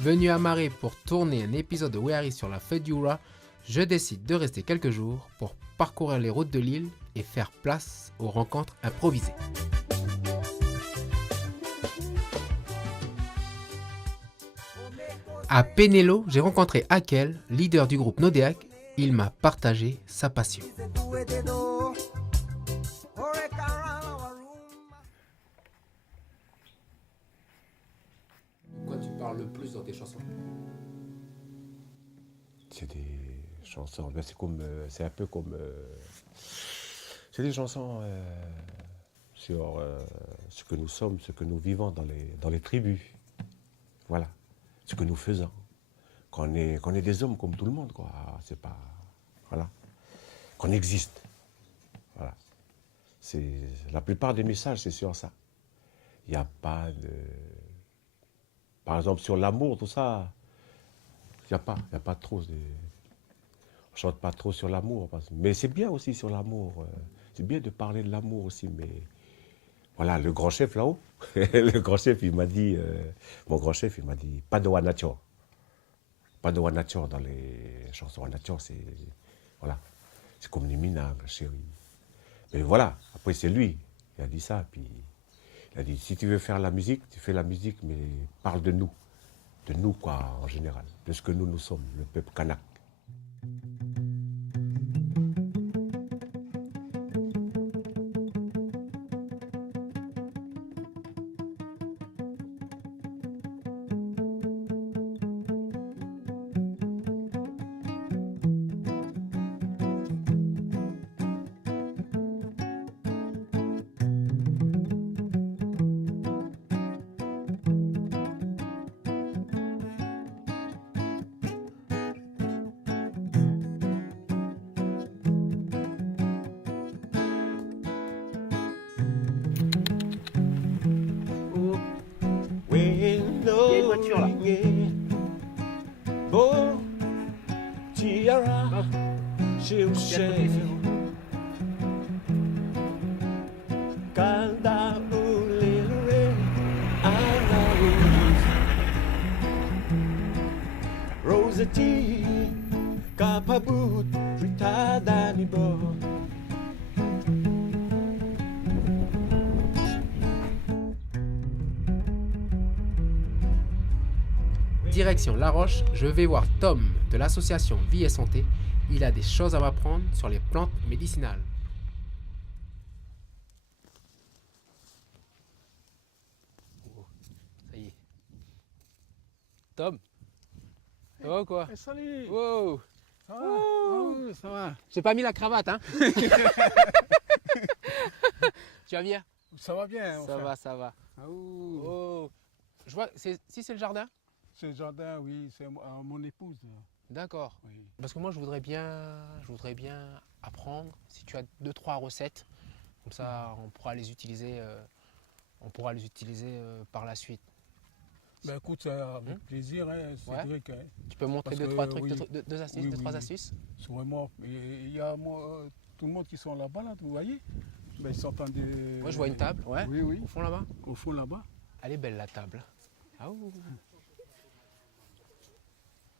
Venu à Marais pour tourner un épisode de Weari sur la fête du Hura, je décide de rester quelques jours pour parcourir les routes de l'île et faire place aux rencontres improvisées. À Pénélo, j'ai rencontré Akel, leader du groupe Nodéac. Il m'a partagé sa passion. De quoi tu parles le plus dans tes chansons? C'est des chansons, ben c'est un peu comme, c'est des chansons sur ce que nous sommes, ce que nous vivons dans les tribus, voilà, ce que nous faisons, qu'on est des hommes comme tout le monde, quoi, c'est pas, voilà, qu'on existe, voilà, c'est, la plupart des messages c'est sur ça, il n'y a pas de, par exemple sur l'amour, tout ça, il n'y a pas trop de... On chante pas trop sur l'amour, mais c'est bien aussi sur l'amour. C'est bien de parler de l'amour aussi, mais voilà, le grand chef là-haut, le grand chef, il m'a dit, mon grand chef, il m'a dit, pas de Wanacho. Pas de Wanacho dans les chansons. Wanacho, c'est, voilà, c'est comme les minagres, chérie. Mais voilà, après c'est lui, il a dit ça, puis il a dit, si tu veux faire la musique, tu fais la musique, mais parle de nous quoi, en général, de ce que nous sommes, le peuple kanak. Voiture là. Direction La Roche, je vais voir Tom de l'association Vie et Santé. Il a des choses à m'apprendre sur les plantes médicinales. Oh, ça y est. Tom, ça va ou quoi? Salut. Wow. Ça va? Oh. Ça va? J'ai pas mis la cravate, hein. Tu vas bien? Ça va bien. Ça enfin. va, ça va. Oh. Je vois, si c'est le jardin? C'est le jardin, oui, c'est mon épouse. D'accord. Oui. Parce que moi, je voudrais bien apprendre, si tu as 2-3 recettes, comme ça, on pourra les utiliser, par la suite. Ben écoute, avec plaisir, hein, Cédric. Ouais. Hein. Tu peux montrer Parce 2-3 que, trucs, oui. 2 astuces, Oui, 2-3 oui. astuces. C'est vraiment. Il y a tout le monde qui sont là-bas, là, vous voyez? Ben, ils sont en train de. Moi, je vois une table, ouais, Oui, oui. au fond là-bas. Au fond là-bas. Elle est belle, la table. Ah, ouh.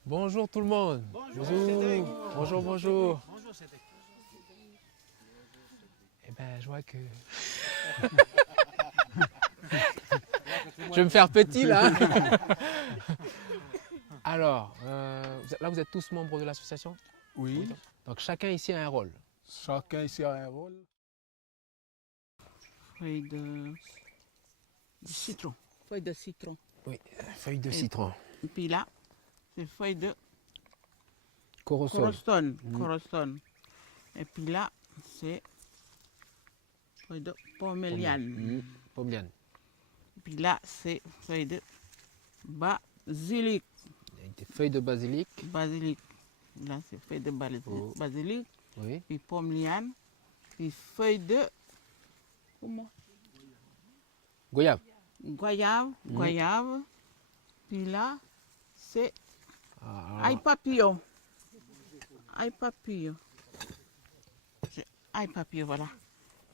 Bonjour tout le monde. Bonjour Cédric. Bonjour, bonjour. Bonjour Cédric. Eh ben, je vois que... Je vais me faire petit, là. Alors, là, vous êtes tous membres de l'association? Oui. Donc, chacun ici a un rôle. Chacun ici a un rôle. Feuille de citron. Feuille de citron. Oui, feuille de citron. Et puis là, c'est feuille de Corosol. corostone. Et puis là, c'est feuille de poméliane. Pomiane. Et puis là, c'est feuille de basilic. Des feuilles de basilic. Basilic. Là, c'est feuille de Oh. basilic. Oui. Puis poméliane. Puis feuille de comment? Goyave. Goyave. Puis là, c'est Ah, ail papillon. Ail papillon. C'est ail papillon, voilà.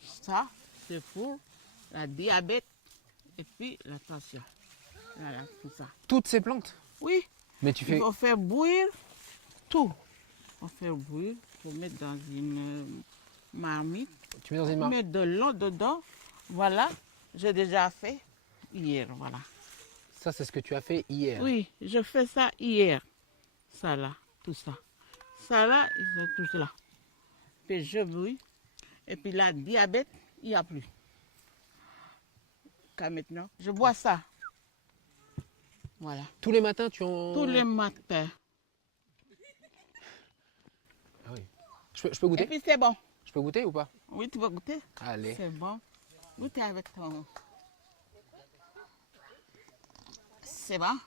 Ça, c'est pour la diabète et puis la tension. Voilà, tout ça. toutes ces plantes. Oui, Mais tu il fais. faut faire bouillir tout. Il faut faire bouillir, il faut mettre dans une marmite, Tu mets dans une marque. mettre de l'eau dedans. Voilà, j'ai déjà fait hier, voilà. Ça, c'est ce que tu as fait hier. Oui, je fais ça hier. Ça là, tout ça. Ça là, tout cela. Puis je bouille. Et puis la diabète, il n'y a plus. Car maintenant, je bois ça. Voilà. Tous les matins, tu en. Tous les matins. Ah oui. Je peux Et goûter? puis c'est bon. Je peux goûter ou pas? Oui, tu vas goûter. Allez. C'est bon. Goûtez avec ton. C'est bon.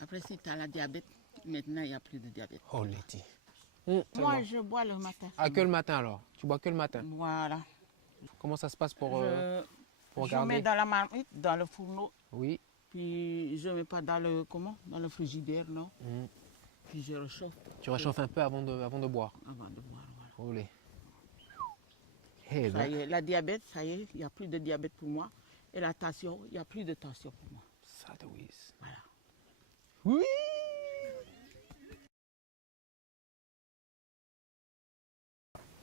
Après, si tu as la diabète, maintenant, il n'y a plus de diabète. Oh, Letty. Moi, je bois le matin. Ah, que le matin alors? Tu bois que le matin? Voilà. Comment ça se passe pour Je garder? mets dans la marmite, dans le fourneau. Oui. Puis je ne mets pas dans le, comment? Dans le frigidaire, non. Puis je réchauffe Tu réchauffes un peu avant de boire. avant de boire. Voilà. Olé. Eh Ça ben, y est, la diabète, ça y est, il n'y a plus de diabète pour moi. Et la tension, il n'y a plus de tension pour moi. ça de whiz. Voilà. Oui.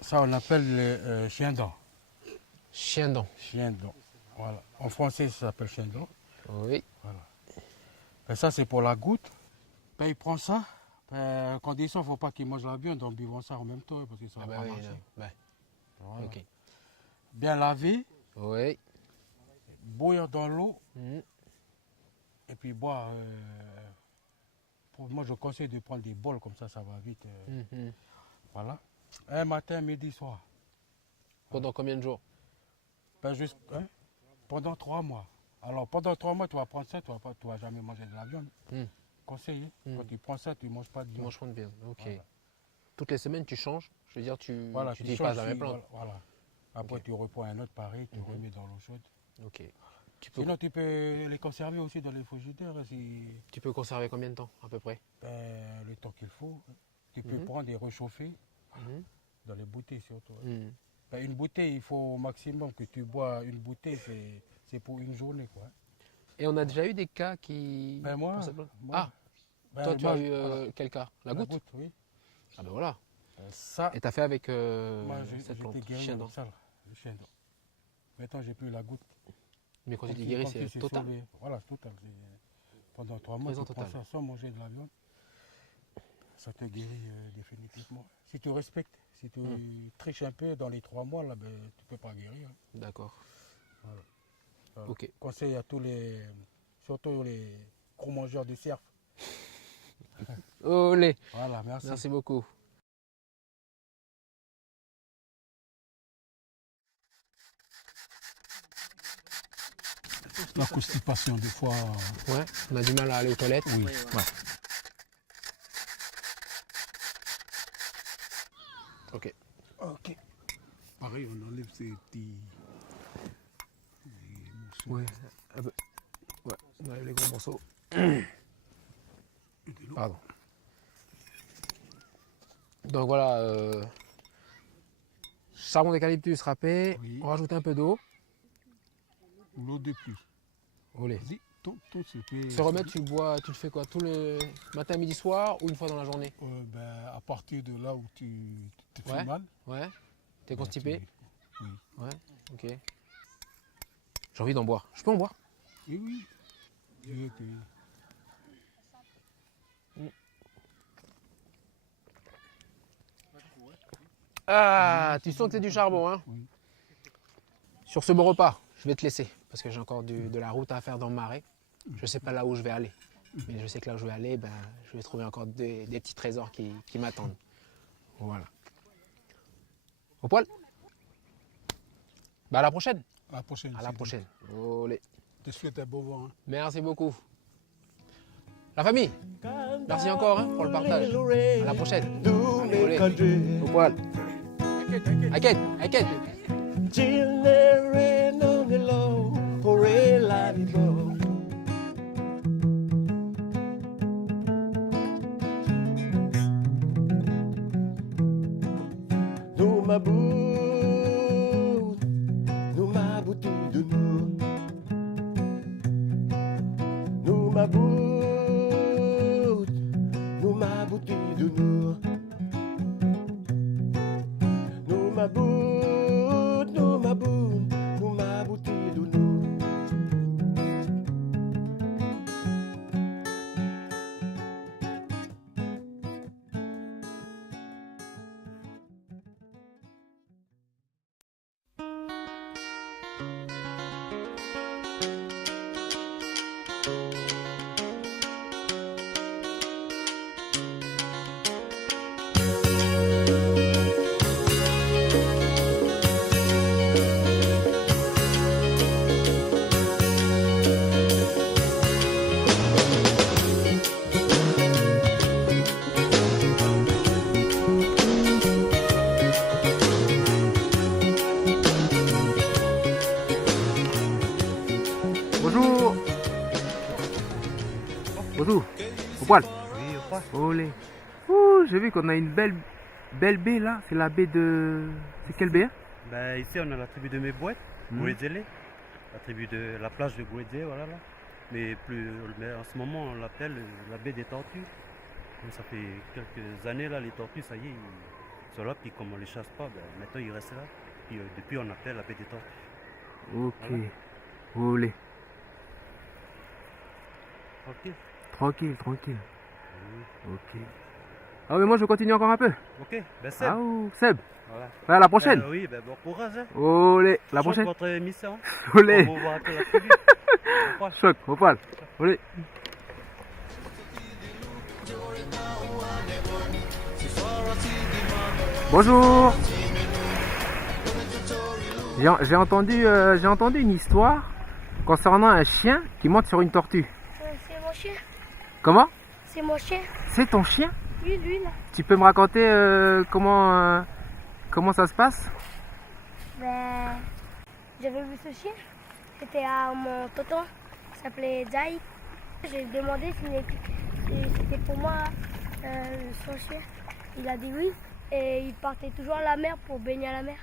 Ça, on appelle le chien-dent. Chien-dent. Chien-dent. Voilà. En français, ça s'appelle chien-dent. Oui. Et ça, c'est pour la goutte. Ben, il prend ça. Ben, quand il descend, il ne faut pas qu'il mange la viande en buvant ça en même temps, parce que ça Ah va bah pas oui, marcher. là. Ouais. Voilà. Ok. Bien laver, Oui. bouillir dans l'eau, Mhm. et puis boire. Moi, je conseille de prendre des bols, comme ça va vite. Mhm. Voilà. Un matin, midi, soir. Pendant combien de jours? Ben, pendant 3 mois. Alors, pendant 3 mois, tu vas prendre ça, tu vas jamais manger de la viande. Mm. Conseillé. Mm. Quand tu prends ça, tu ne manges pas de Tu viande. manges moins de viande. Ok. Voilà. Toutes les semaines, tu changes. Je veux dire, tu Voilà, n'utilises pas la même plante. Voilà. Après, Ok. tu reprends un autre pareil, tu Mhm. remets dans l'eau chaude. Ok. Tu peux, Sinon, tu peux les conserver aussi dans les frigidaires si, tu peux conserver combien de temps à peu près? le temps qu'il faut. Tu peux Mhm. prendre et réchauffer Mhm. dans les bouteilles surtout. Mhm. Ben, une bouteille, il faut au maximum que tu bois une bouteille, c'est pour une journée. Quoi. Et on a déjà eu des cas qui. Ben, moi, pour cette plante. moi, Ah, ben, toi, tu moi, as eu voilà, quel cas? La goutte? oui. Ah ben voilà. Ça, Et tu as fait avec moi, cette plante, j'étais guéri chien avec dent. ça, là, le chien dent. Maintenant, j'ai plus la goutte. Mais quand tu Comme dis si- guéri, comme c'est si total. sauvé. Voilà, c'est total. Pendant 3 mois, Présent tu prends total. ça sans manger de la viande. Ça te guérit définitivement. Si tu respectes, si tu triches un peu dans les 3 mois, là, ben, tu ne peux pas guérir. Hein. D'accord. Voilà. Ok. Conseil à tous les, surtout les gros mangeurs de cerf. Olé. Voilà, merci. Merci beaucoup. La constipation, des fois. Ouais, on a du mal à aller aux toilettes. Oui. Ouais. Ok. Ok. Pareil, on enlève ces petits. Ouais. Ah bah, ouais, on enlève les gros morceaux. Pardon. Donc voilà, charbon d'eucalyptus râpé, Oui. on rajoute un peu d'eau. L'eau de pluie. Olé. Vas-y, tout se fait. Ce remède, tu le bois, tu le fais quoi? Tous les matin, midi, soir ou une fois dans la journée? Ben, à partir de là où tu te fais Ouais. mal. Ouais. T'es ben, constipé? Oui. Ouais. Ok. J'ai envie d'en boire. Je peux en boire? Oui, oui. Je veux que- Ah, tu sens que c'est du charbon, hein? Oui. Sur ce beau repas, je vais te laisser parce que j'ai encore de la route à faire dans le marais. Je ne sais pas là où je vais aller, mais je sais que là où je vais aller, ben, je vais trouver encore des petits trésors qui m'attendent. Voilà. Au poil? Bah à la prochaine. À la prochaine. À la c'est prochaine. Olé. bon. Je te souhaite un beau vent. Hein. Merci beaucoup. La famille, merci encore hein, pour le partage. À la prochaine. Allez, olé. Au poil. Aïked, Aïked. Nous Olé. Ouh, j'ai vu qu'on a une belle baie là. C'est la baie de... C'est quelle baie? Ben, ici, on a la tribu de Mebouet, Gouedzélé, la tribu de la plage de Gouedzé, voilà là. Mais en ce moment, on l'appelle la baie des tortues. Comme ça fait quelques années là, les tortues, ça y est, ils sont là. Puis comme on les chasse pas, ben, maintenant ils restent là. Puis depuis, on appelle la baie des tortues. Ok. Olé. Tranquille. Tranquille. Ok. Ah oui, moi je continue encore un peu. Ok, ben Seb. Ah ouh, Seb. Voilà. À la prochaine. Oui, ben bon courage. Hein. Olé. La Chouette prochaine. votre émission. Olé. On va voir la tribu. Au revoir. Choc, au poil. Olé. Bonjour. J'ai entendu une histoire concernant un chien qui monte sur une tortue. C'est mon chien. Comment? C'est mon chien. C'est ton chien? Oui, lui là. Tu peux me raconter comment ça se passe? Ben, j'avais vu ce chien. C'était à mon tonton. Il s'appelait Zai. J'ai demandé si c'était pour moi son chien. Il a dit oui. Et il partait toujours à la mer pour baigner à la mer.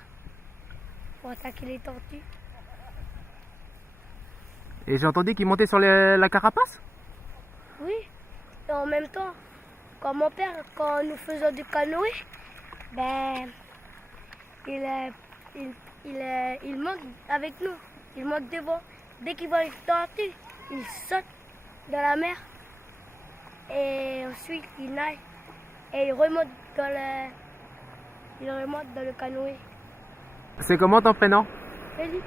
Pour attaquer les tortues. Et j'ai entendu qu'il montait sur la carapace? Oui. Et en même temps, quand mon père, quand nous faisions du canoë, ben, il monte avec nous. Il monte devant. Dès qu'il voit une tortue, il saute dans la mer. Et ensuite, il nage. Et il remonte dans le canoë. C'est comment ton prénom? Félix,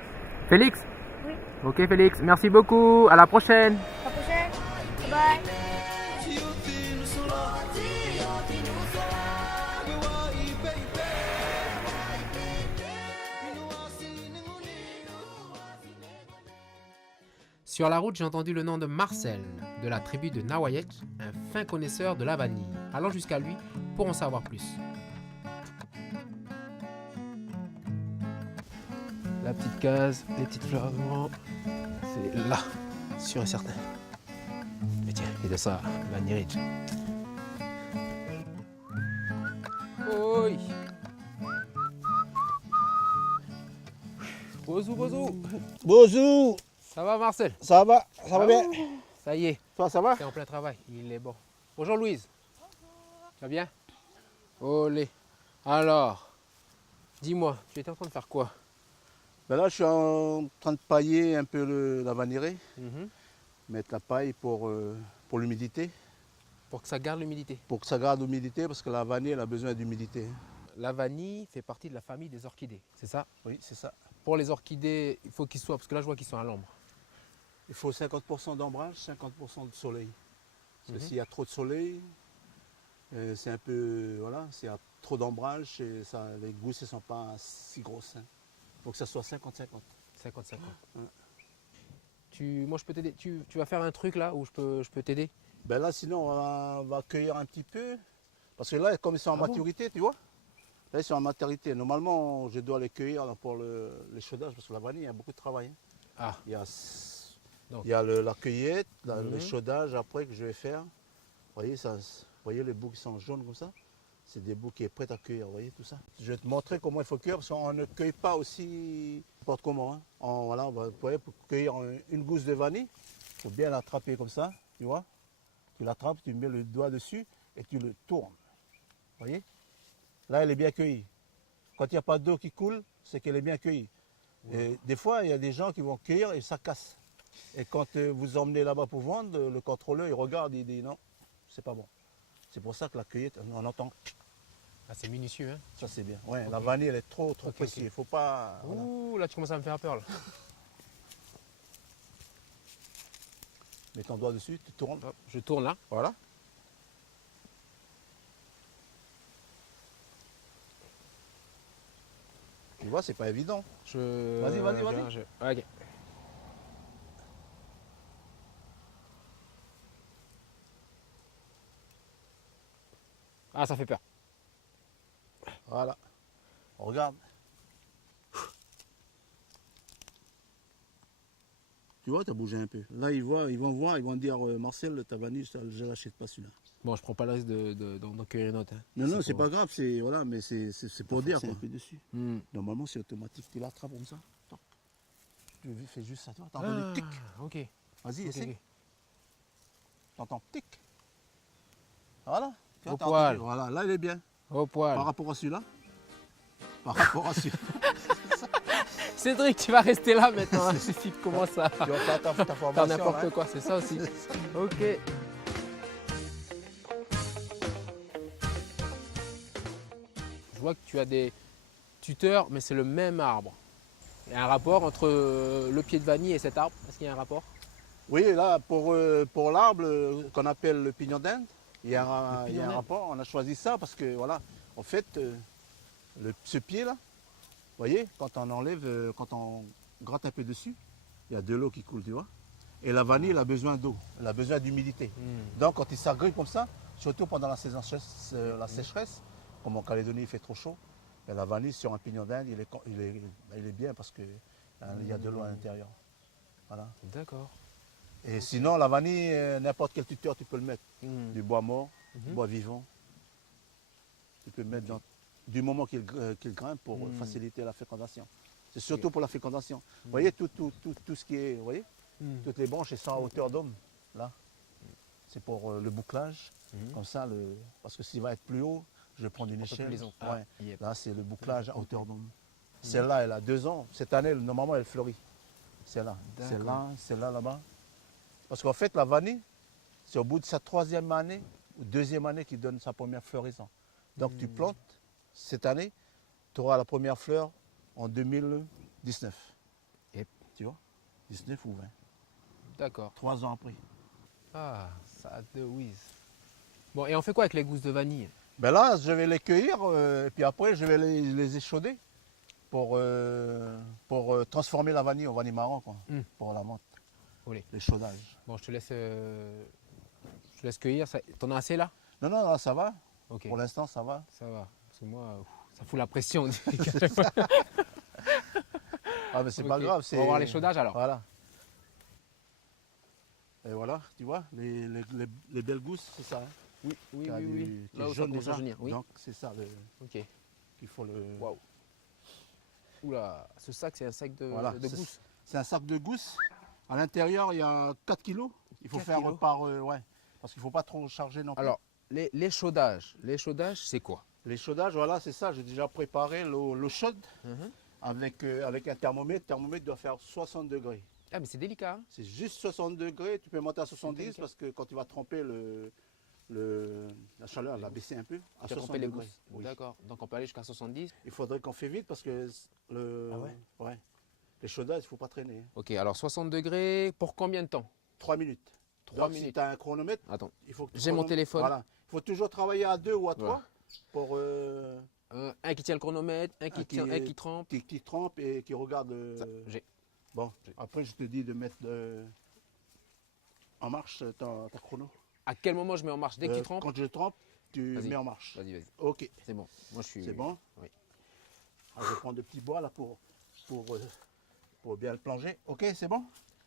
Félix? oui. Ok Félix, merci beaucoup, à la prochaine. À la prochaine. Bye. Sur la route, j'ai entendu le nom de Marcel, de la tribu de Nawayek, un fin connaisseur de la vanille. Allons jusqu'à lui pour en savoir plus. La petite case, les petites fleurs devant, c'est là, sûr et certain. Mais tiens, et de ça, Vanille Ridge. Oi! Bonjour. Bonjour, Ça va Marcel? ça va bien? Ça y est, Toi, ça va? t'es en plein travail, il est bon. Bonjour Louise. Ça va bien? Olé. Alors, dis-moi, tu étais en train de faire quoi? Ben là, je suis en train de pailler un peu la vanillerie, mettre la paille pour l'humidité, Pour que ça garde l'humidité. pour que ça garde l'humidité, parce que la vanille, elle a besoin d'humidité. La vanille fait partie de la famille des orchidées, c'est ça? Oui, c'est ça. Pour les orchidées, il faut qu'ils soient, parce que là je vois qu'ils sont à l'ombre. Il faut 50% d'ombrage, 50% de soleil. Parce que s'il y a trop de soleil, c'est un peu, voilà, s'il y a trop d'ombrage, les gousses ne sont pas si grosses. Il faut que ça soit 50-50. 50-50. Ouais. Moi je peux t'aider, tu vas faire un truc là où je peux t'aider? Ben là, sinon, on va cueillir un petit peu. Parce que là, comme ils sont en maturité, tu vois, là, ils sont en maturité. Normalement, je dois les cueillir là, pour les chaudages, parce que la vanille, il y a beaucoup de travail. Hein. Ah. Il y a la cueillette, le chaudage après que je vais faire. Vous voyez les bouts qui sont jaunes comme ça? C'est des bouts qui sont prêts à cueillir, vous voyez tout ça? Je vais te montrer comment il faut cueillir, parce qu'on ne cueille pas aussi n'importe comment. Hein. Vous voyez, pour cueillir une gousse de vanille, il faut bien l'attraper comme ça, tu vois? Tu l'attrapes, tu mets le doigt dessus et tu le tournes. Vous voyez? Là, elle est bien cueillie. Quand il n'y a pas d'eau qui coule, c'est qu'elle est bien cueillie. Et des fois, il y a des gens qui vont cueillir et ça casse. Et quand vous emmenez là-bas pour vendre, le contrôleur, il regarde, il dit non, c'est pas bon. C'est pour ça que la cueillette, on entend. Ah, c'est minutieux, hein? Ça, c'est bien. Ouais, la vanille, elle est trop précise. Il faut pas. Voilà. Ouh, là tu commences à me faire peur là. Mets ton doigt dessus, tu tournes. Hop, je tourne là. Voilà. Tu vois, c'est pas évident. Vas-y. Ok. Ah, ça fait peur. Voilà. Regarde. Tu vois, tu as bougé un peu. Là, ils vont voir, ils vont dire Marcel, ta vanille, je ne l'achète pas celui-là. Bon, je prends pas le risque d'en cueillir une autre. Hein. Non, c'est pour- pas grave, c'est voilà, mais c'est pour dire. Un peu dessus. Hmm. Normalement, c'est automatique. Tu l'attrapes comme ça. Toc. Tu fais juste ça, tu vois. T'entends des tics. Ok. Vas-y, Ok, essaie. ok. T'entends tic. Voilà. Tu vois, Au t'as poil. entendu. Voilà, là, il est bien. Au poil. Par rapport à celui-là. Par rapport à celui-là. Cédric, tu vas rester là maintenant. Hein, si tu commences à Tu vas faire ta faire formation. n'importe là. quoi, c'est ça aussi. Ok. Je vois que tu as des tuteurs, mais c'est le même arbre. Il y a un rapport entre le pied de vanille et cet arbre. Est-ce qu'il y a un rapport? Oui, là, pour l'arbre qu'on appelle le pignon d'Inde, il y a Le un pignon d'Inde. rapport. On a choisi ça parce que, voilà, en fait, ce pied-là, vous voyez, quand on enlève, quand on gratte un peu dessus, il y a de l'eau qui coule, tu vois. Et la vanille, elle a besoin d'eau, elle a besoin d'humidité. Donc, quand il s'agrippe comme ça, surtout pendant la saison la sécheresse, comme en Calédonie, il fait trop chaud, et la vanille sur un pignon d'Inde, il est bien parce qu'il y a de l'eau à l'intérieur. Voilà. D'accord. Et sinon, la vanille, n'importe quel tuteur, tu peux le mettre. Hmm. Du bois mort, du bois vivant. Tu peux le mettre du moment qu'il grimpe pour faciliter la fécondation. C'est surtout pour la fécondation. Vous voyez, tout ce qui est, vous voyez, toutes les branches, elles sont à hauteur d'homme, là. C'est pour le bouclage. Comme ça, parce que s'il va être plus haut, je vais prendre une échelle. plus haut. Ouais. Yep. Là, c'est le bouclage à hauteur d'homme. Celle-là, elle a 2 ans. Cette année, normalement, elle fleurit. Celle-là, celle-là, là-bas. Parce qu'en fait, la vanille, c'est au bout de sa 3e année ou 2e année qu'il donne sa première floraison. Donc tu plantes cette année, tu auras la première fleur en 2019. Yep. Tu vois 19 ou 20. D'accord. 3 ans après. Ah, ça a de whiz. Bon, et on fait quoi avec les gousses de vanille? Ben là, je vais les cueillir et puis après, je vais les échauder pour transformer la vanille en vanille marron, quoi, pour la vente. Olé. L'échaudage. Bon, je te laisse cueillir. T'en as assez là? Non, là, ça va. Ok. Pour l'instant, ça va. Ça va. Parce que moi, ça fout la pression. Ah, mais c'est pas Ok. grave. On va voir l'échaudage alors. Voilà. Et voilà, tu vois, les belles gousses, c'est ça. Hein. Oui, oui, T'as oui, oui. t'es Là où ça jaune commence à déjà. jaunir. Oui. Donc c'est ça Ok. qu'il faut le. Waouh. Oula, ce sac, c'est un sac de, Voilà, de c'est- gousses. C'est un sac de gousses. À l'intérieur, il y a 4 kilos. Il faut 4 faire kilos. par. Ouais. Parce qu'il ne faut pas trop charger non plus. Alors, l'échaudage, c'est quoi? L'échaudage, voilà, c'est ça. J'ai déjà préparé l'eau chaude Mhm. avec un thermomètre. Le thermomètre doit faire 60 degrés. Ah, mais c'est délicat. Hein. C'est juste 60 degrés. Tu peux monter à 70 délicat. parce que quand tu vas tremper la chaleur, elle va baisser un peu. À Tu as 60 trempé les degrés. gousses. Oui. D'accord. Donc on peut aller jusqu'à 70. Il faudrait qu'on fait vite parce que Ah ouais l'échaudage, il ne faut pas traîner. Hein. Ok, alors 60 degrés, pour combien de temps? 3 minutes. 3 Donc, si minutes. tu as un chronomètre, Attends, il faut que tu J'ai mon chronomètres. téléphone. Voilà. Il faut toujours travailler à 2 ou à 3 Voilà. pour un qui tient le chronomètre, un qui trempe. qui trempe et qui regarde. Ça, j'ai. Bon, après, je te dis de mettre en marche ta chrono. À quel moment je mets en marche? Dès que tu trempes? Quand je trempe, tu Vas-y. mets en marche. Vas-y, vas-y. Ok, C'est bon. Moi, je suis. c'est bon. Oui. Ah, je prends de petits bois là pour bien le plonger. Ok, c'est bon.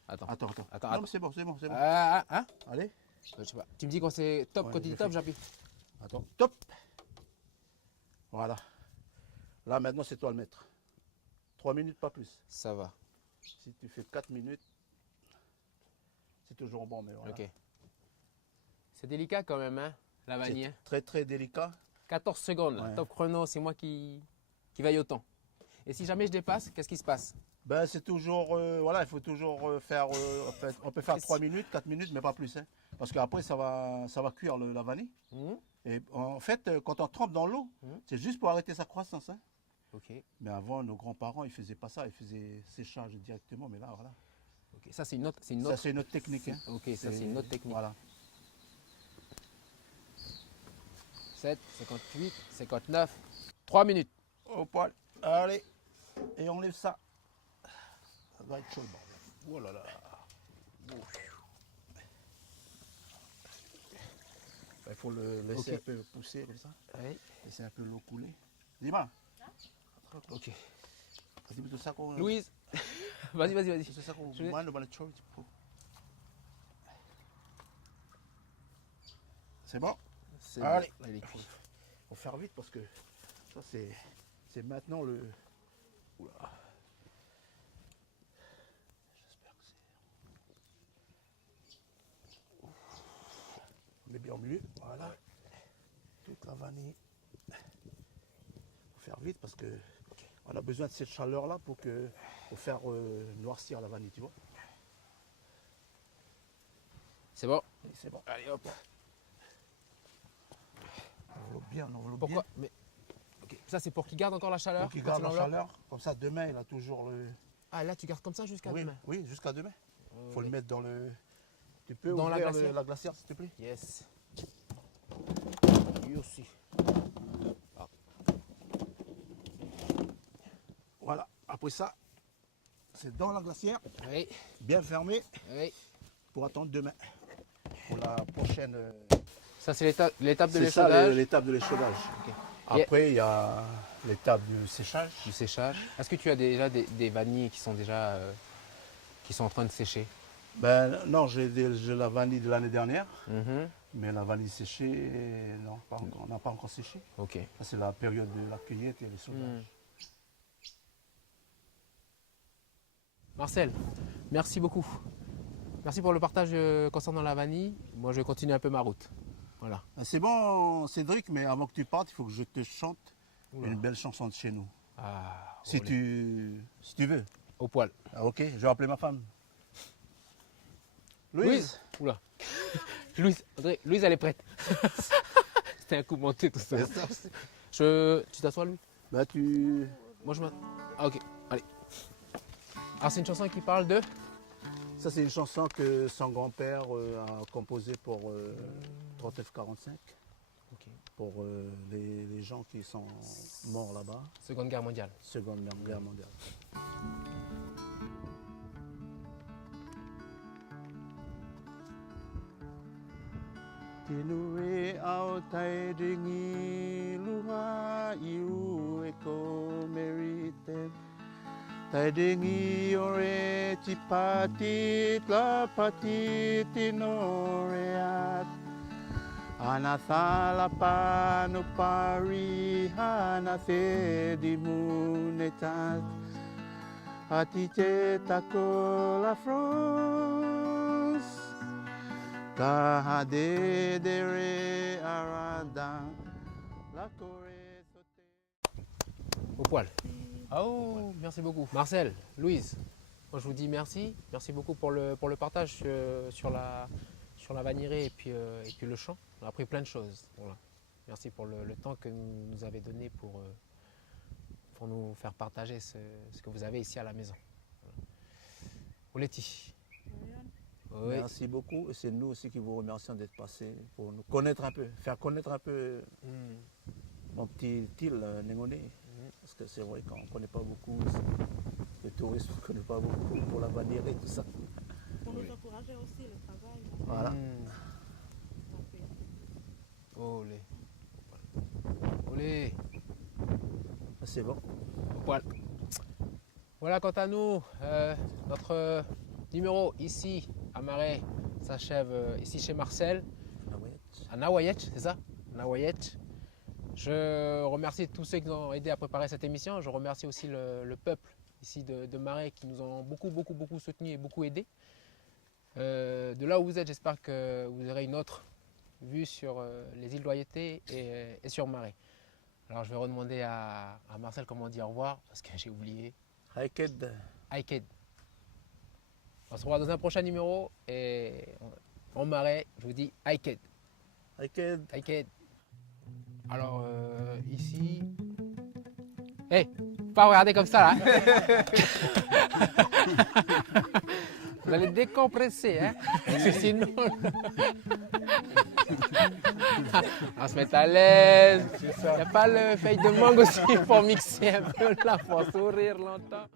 Attends. Attends. Attends, Non, attends. mais c'est bon. Hein? Allez, Je sais pas. Tu me dis quand c'est top, Ouais, quand tu dis j'ai top, fait. j'appuie. attends. Top. Voilà. Là, maintenant, c'est toi le maître. 3 minutes, pas plus. Ça va. Si tu fais 4 minutes, c'est toujours bon. Mais voilà. Ok. C'est délicat quand même, hein, la vanille. C'est hein. très, très délicat. 14 secondes, là. Ouais. Top chrono, c'est moi qui veille au temps. Et si jamais je dépasse, qu'est-ce qui se passe? Ben, c'est toujours, voilà, il faut toujours faire, en fait, on peut faire Qu'est-ce- 3 minutes, 4 minutes, mais pas plus. Hein, parce qu'après, ça va cuire la vanille. Mhm. Et en fait, quand on trempe dans l'eau, Mhm. c'est juste pour arrêter sa croissance. Hein. Ok. Mais avant, nos grands-parents, ils faisaient pas ça, ils faisaient séchage directement. Mais là, voilà. Ok. Ça, c'est une autre. Ça, c'est une autre technique. Hein. Ok, ça, c'est une autre technique. Voilà. 7, 58, 59. 3 minutes. Au poil. Allez. Et on lève ça. Ça va être chaud, le bordel. Oh là là. Il faut le laisser Ok. un peu pousser comme ça. Oui. Laisser un peu l'eau couler. Dis-moi. Ok. Vas-y, tout ça qu'on. Louise. Vas-y. Tout ça qu'on. Je vais- Moi, le church. C'est bon? c'est Allez. bon. Là, il est cuit. Faut faire vite parce que ça, c'est maintenant le... Oula. J'espère que c'est... On est bien au milieu. Voilà. Toute la vanille. Faut faire vite parce que on a besoin de cette chaleur-là pour faire noircir la vanille, tu vois. C'est bon. Et c'est bon. Allez hop. On enveloppe bien, on enveloppe Pourquoi bien. mais... ok. Ça c'est pour qu'il garde encore la chaleur. Pour qu'il quand garde tu la l'enveloppes. chaleur. Comme ça, demain, il a toujours le... Ah là tu gardes comme ça jusqu'à oui, demain. oui, jusqu'à demain. Faut le Oui. mettre dans le... Tu peux Dans la ouvrir glacière. la glacière, s'il te plaît? Yes. Lui aussi. Ah. Voilà. Après ça, c'est dans la glacière, Oui. bien fermé, Oui. pour attendre demain. Pour la prochaine... Ça c'est l'étape de c'est ça l'échaudage. l'étape de l'échaudage. Ok. Après, il y a l'étape du séchage. Du séchage. Est-ce que tu as déjà des vanilles qui sont déjà qui sont en train de sécher? Ben non, j'ai la vanille de l'année dernière, Mhm. mais la vanille séchée, non, pas encore, on n'a pas encore séché. Ok. Ça, c'est la période de la cueillette et les sauvages. Mm. Marcel, merci beaucoup. Merci pour le partage concernant la vanille. Moi, je vais continuer un peu ma route. Voilà. C'est bon, Cédric, mais avant que tu partes, il faut que je te chante Oula. une belle chanson de chez nous. Ah, Si olé. tu veux. Au poil. Ah, ok, je vais appeler ma femme. Louise. Oula. Louise, André, Louise, elle est prête. C'était un coup monté tout ça. Tu t'assois, Louis? Bah, tu... Moi, je m'assois. Ah, ok. Allez. Alors, c'est une chanson qui parle de... Ça, c'est une chanson que son grand-père a composée pour 39-45, Ok. pour les gens qui sont morts là-bas, Seconde Guerre mondiale. Seconde Guerre mondiale. Tinure au tai dingi luha iu eko merite tai dingi ore tipati la pati tinoreat anathala panu pari hanathe di munetat atite tako la France Kahadedere arada la Corée sauté. Au poil. Oh, merci beaucoup. Marcel, Louise, moi je vous dis merci. Merci beaucoup pour le partage sur la vanillerie et puis le chant. On a appris plein de choses. Voilà. Merci pour le temps que vous nous avez donné pour nous faire partager ce que vous avez ici à la maison. Voilà. Oleti. Oui. Merci beaucoup et c'est nous aussi qui vous remercions d'être passés pour nous connaître un peu, faire connaître un peu mon petit île Négoné. Parce que c'est vrai qu'on ne connaît pas beaucoup, le tourisme on ne connaît pas beaucoup pour la vanillerie et tout ça. Pour nous encourager aussi le travail. Voilà. Olé. Olé. C'est bon. Au poil. Voilà, quant à nous, notre numéro ici à Marais s'achève ici chez Marcel, à Nawayet, c'est ça? Nawayet. Je remercie tous ceux qui nous ont aidé à préparer cette émission. Je remercie aussi le peuple ici de Marais qui nous ont beaucoup soutenus et beaucoup aidés. De là où vous êtes, j'espère que vous aurez une autre vue sur les îles Loyauté et sur Marais. Alors je vais redemander à Marcel comment on dit au revoir parce que j'ai oublié. Haïked. Haïked. On se revoit dans un prochain numéro et en Marais, je vous dis Haïked. Haïked. Haïked. Alors ici... Hé, pas regarder comme ça là. Vous allez décompresser, hein. Parce que sinon... On se met à l'aise. Il n'y a pas le feuille de mangue aussi pour mixer un peu là, pour sourire longtemps.